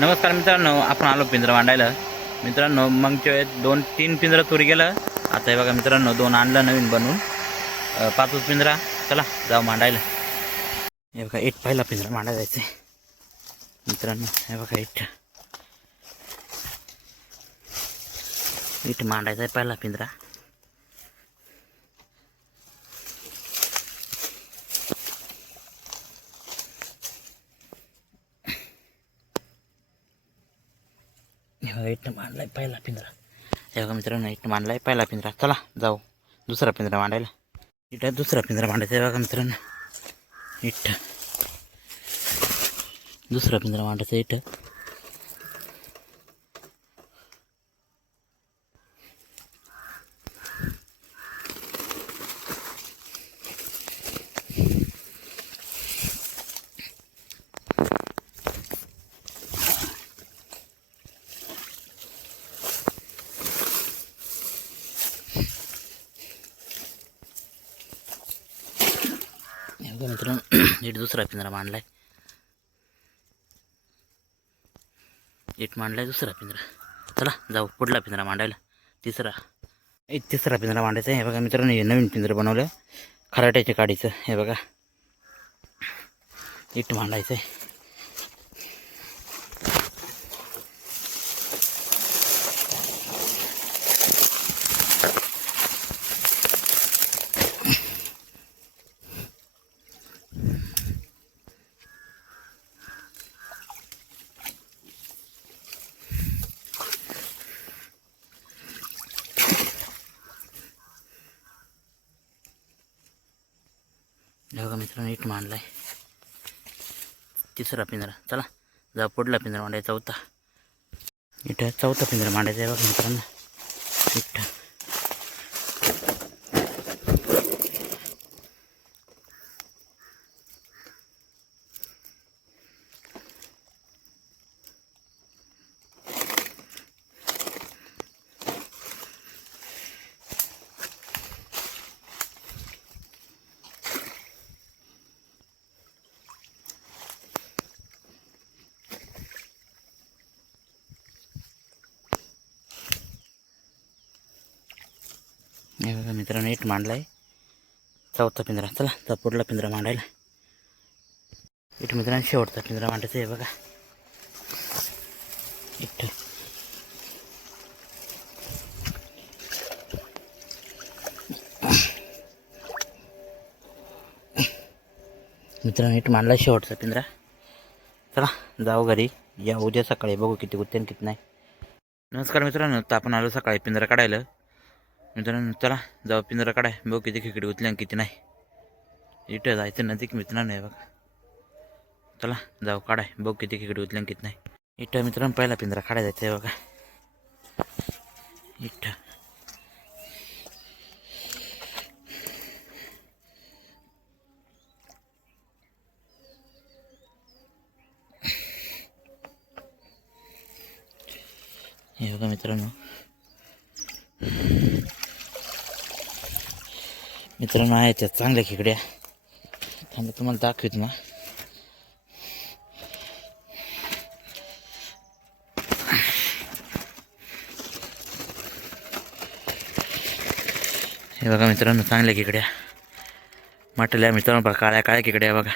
नमस्कार मित्रांनो आपण आलो पिंजरा मांडायला मित्रांनो मग वेळेस दोन तीन पिंजरा तुरी गेलं. आता हे बघा मित्रांनो दोन आणलं नवीन बनवून. पाचच पिंजरा. चला जाऊ मांडायला. हे बघा इट पहिला पिंजरा मांडा जायचं मित्रांनो हे बघा इट इट मांडायचा आहे पहिला पिंजरा. इथं मांडलाय पहिला पिंजरा. हे बघा मित्रांनो इथं मांडलाय पहिला पिंजरा. चला जाऊ. दुसरा पिंजरा मांडायला. इथं दुसरा पिंजरा मांडायचा आहे बघा मित्रांनो. इथं. दुसरा पिंजरा मांडायचा आहे इथं. हे बघा मित्रांनो. नीट दुसरा पिंजरा मांडलाय एक मांडलाय दुसरा पिंजरा. चला जाऊ. पुढला पिंजरा मांडायला. तिसरा. एक तिसरा पिंजरा मांडायचा आहे. हे बघा मित्रांनो हे नवीन पिंजरं बनवलं खराट्याच्या काडीचं. हे बघा. इट मांडायचं आहे हे बघा मित्रांनो इट तिसरा पिंजरा. चला जा पुढला पिंजरा मांडायचा चौथा इथं चौथा पिंजरा मांडायचा आहे बघा मित्रांनो. इथं. हे बघा मित्रांनो इट मांडलाय चौथा पिंजरा. चला तर पुढला पिंजरा मांडायला. इट मित्रांनो शेवटचा पिंजरा मांडायचा आहे बघा. इट मित्रांनो इट मांडला शेवटचा पिंजरा. चला जाऊ घरी. या उद्या सकाळी बघू किती गुत्ते आणि किती नाही. नमस्कार मित्रांनो तर आपण आलो सकाळी पिंजरा काढायला. मित्रांनो चला जाऊ पिंजरा काढाय. बघू किती खेकडी उचल्या किती नाही. इथं जायचं नजीक मित्रांनो आहे बघा. चला जाऊ काढाय. बघू किती खेकडी उचल्या किती नाही. इथं मित्रांनो पहिला पिंजरा काढाय जायचं आहे बघा. इथं. हे बघा मित्रांनो. मित्रांनो आहे त्या चांगल्या खेकड्या. थांबा तुम्हाला दाखवित ना. हे बघा मित्रांनो चांगल्या खेकड्या. म्हटल्या मित्रांनो बघा काळ्या काळ्या खेकड्या बघा.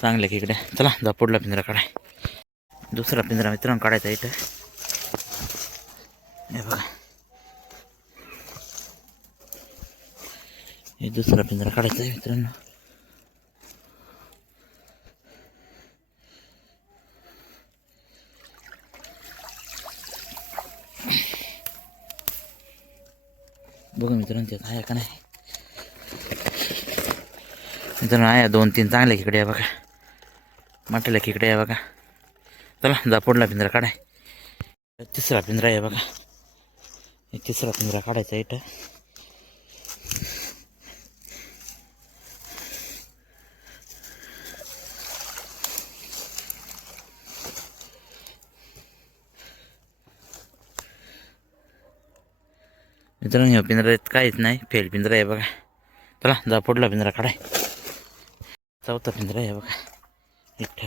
चांगल्या खेकड्या. चला जा पुढला पिंजरा काढाय. दुसरा पिंजरा मित्रांनो काढायचा इथं. हे बघा. हे दुसरा पिंजरा काढायचा आहे मित्रांनो. बघा मित्रांनो त्यात आहे का नाही? मित्रांनो आहे दोन तीन चांगल्या खेकडे आहे बघा. मोठ्याल्या खेकडे आहे बघा. चला जा पुढला पिंजरा काढाय. तिसरा पिंजरा आहे बघा. हे तिसरा पिंजरा काढायचा आहे इथं. मित्रांनो ह्या पिंजऱ्यात काहीच नाही. फेल पिंजरा आहे बघा. चला जा पुढला पिंजरा काढाय. चौथा पिंजरा आहे बघा. एकटा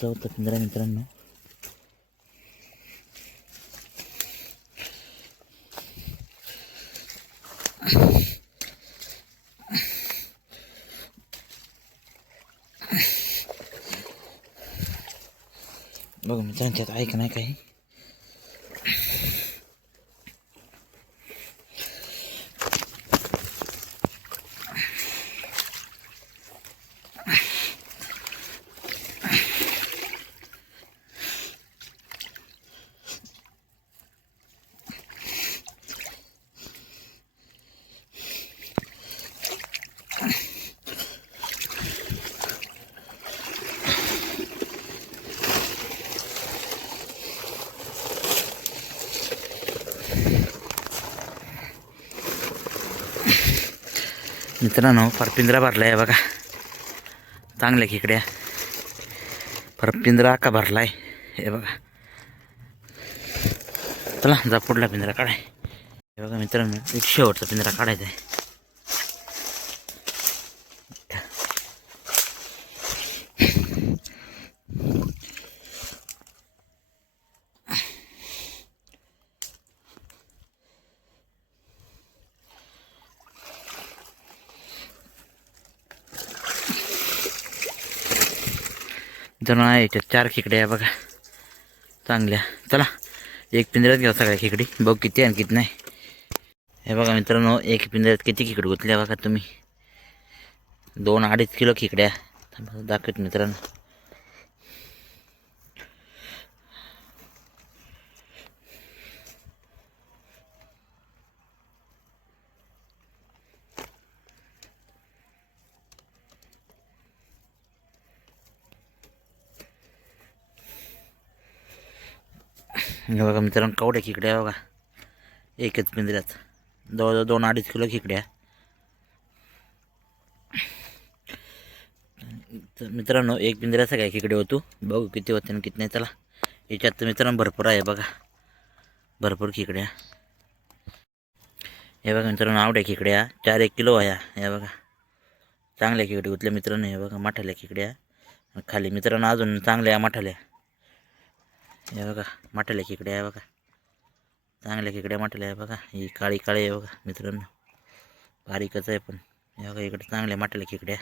चौथा पिंजरा मित्रांनो. त्यांच्यात ऐक नाही काही? मित्रांनो फार पिंजरा भरला आहे बघा. चांगल्या खेकड्या. फार पिंजरा भरला आहे हे बघा. चला जा पुढला पिंजरा काढाय. हे बघा मित्रांनो एक शेवटचा पिंजरा काढायचा आहे. जण आहे याच्यात चार खेकड्या आहे बघा. चांगल्या. चला एक पिंजऱ्यात घ्या सगळ्या खेकडी. बघ किती आहे आणि किती नाही. हे बघा मित्रांनो एक पिंजऱ्यात किती खेकडी गुतल्या बघा तुम्ही. दोन अडीच किलो खेकड्या. थांबा, दाखवत मित्रांनो. हे बघा मित्रांनो कवड्या खेकड्या बघा. एकच पिंजऱ्यात. जवळजवळ दोन अडीच किलो खेकड्या तर मित्रांनो एक पिंजऱ्यात सगळ्या खेकडे होतो. बघू किती होते आणि किती नाही. चला. याच्यात तर मित्रांनो भरपूर आहे बघा. भरपूर खेकड्या. हे बघा मित्रांनो आवड्या खेकड्या. चार एक किलो आहे. हे बघा. चांगल्या खेकडे गुतल्या मित्रांनो. हे बघा माठाल्या खेकड्या. खाली मित्रांनो अजून चांगल्या माठाल्या. हे बघा माठाल्या खेकडे आहे बघा. चांगल्या खेकड्या माठाल्या आहे बघा. ही काळी काळी आहे बघा मित्रांनो. बारीकच आहे पण. हे बघा इकडे चांगल्या माठाल्या खेकड्या.